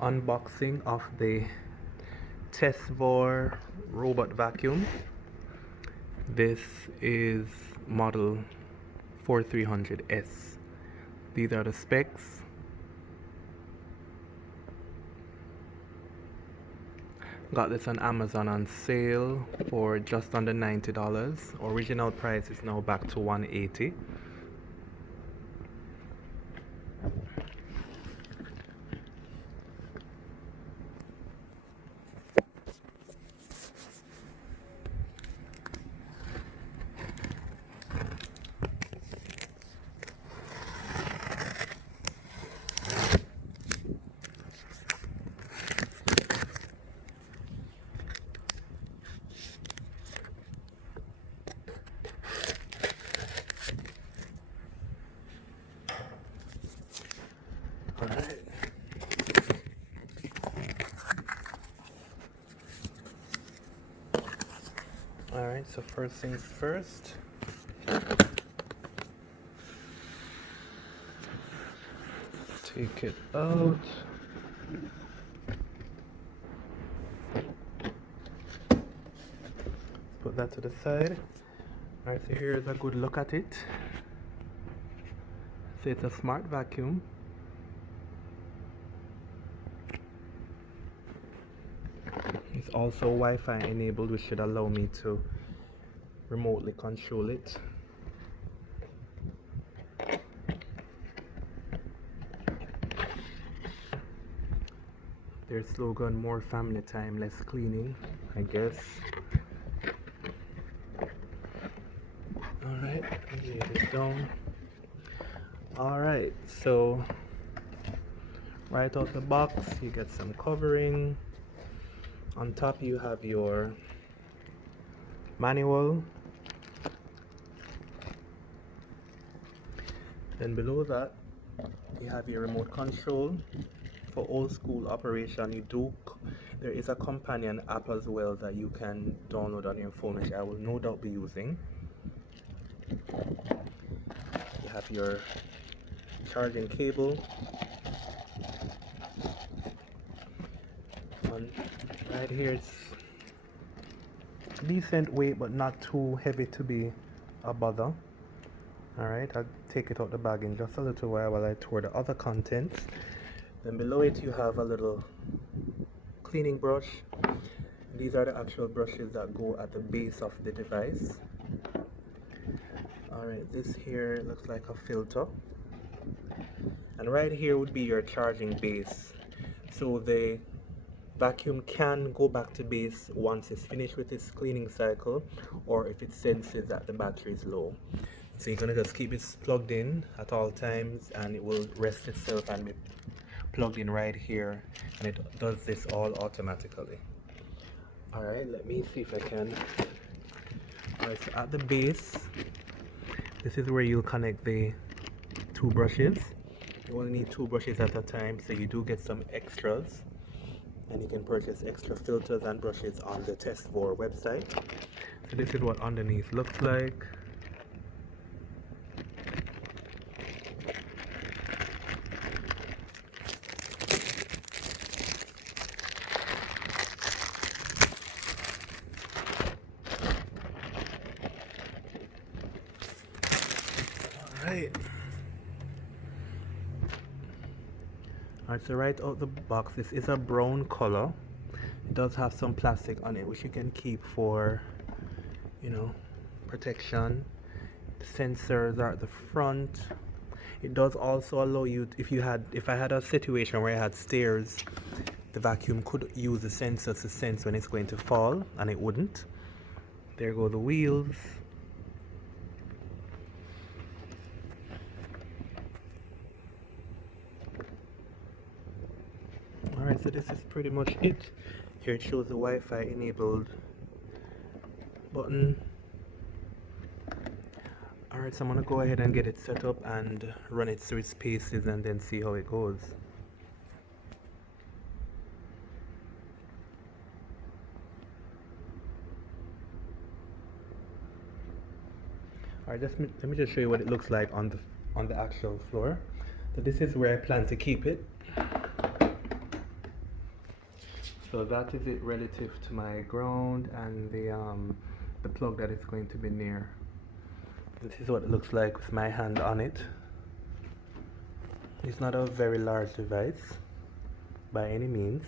Unboxing of the Tesvor robot vacuum. This is model 4300S. These are the specs. Got this on Amazon on sale for just under $90. Original price is now back to $180. Alright, so first things first. Take it out. Put that to the side. Alright, so here's a good look at it. So it's a smart vacuum. It's also Wi-Fi enabled, which should allow me to remotely control it. Their slogan, more family time, less cleaning, I guess. Alright, lay this down. Alright, so right out the box you get some covering. On top you have your manual. Then below that you have your remote control. For old school operation, there is a companion app as well that you can download on your phone, which I will no doubt be using. You have your charging cable. Right here it's decent weight but not too heavy to be a bother. Alright, I'll take it out the bag in just a little while I tour the other contents. Then below it you have a little cleaning brush. These are the actual brushes that go at the base of the device. Alright, this here looks like a filter. And right here would be your charging base. So the vacuum can go back to base once it's finished with its cleaning cycle, or if it senses that the battery is low. So you're gonna just keep it plugged in at all times and it will rest itself and be plugged in right here, and it does this all automatically. Alright, let me see if I can. Alright, so at the base, this is where you'll connect the two brushes. You only need two brushes at a time, so you do get some extras. And you can purchase extra filters and brushes on the Tesvor website. So this is what underneath looks like. Alright. Alright, so right out the box, this is a brown color. It does have some plastic on it which you can keep for, protection. The sensors are at the front. It does also allow you, if I had a situation where I had stairs, the vacuum could use the sensors to sense when it's going to fall, and it wouldn't. There go the wheels. Alright, so this is pretty much it. Here it shows the Wi-Fi enabled button. Alright, so I'm gonna go ahead and get it set up and run it through its paces and then see how it goes. Alright, let me just show you what it looks like on the actual floor. So this is where I plan to keep it. So that is it relative to my ground and the plug that is going to be near. This is what it looks like with my hand on it. It's not a very large device by any means.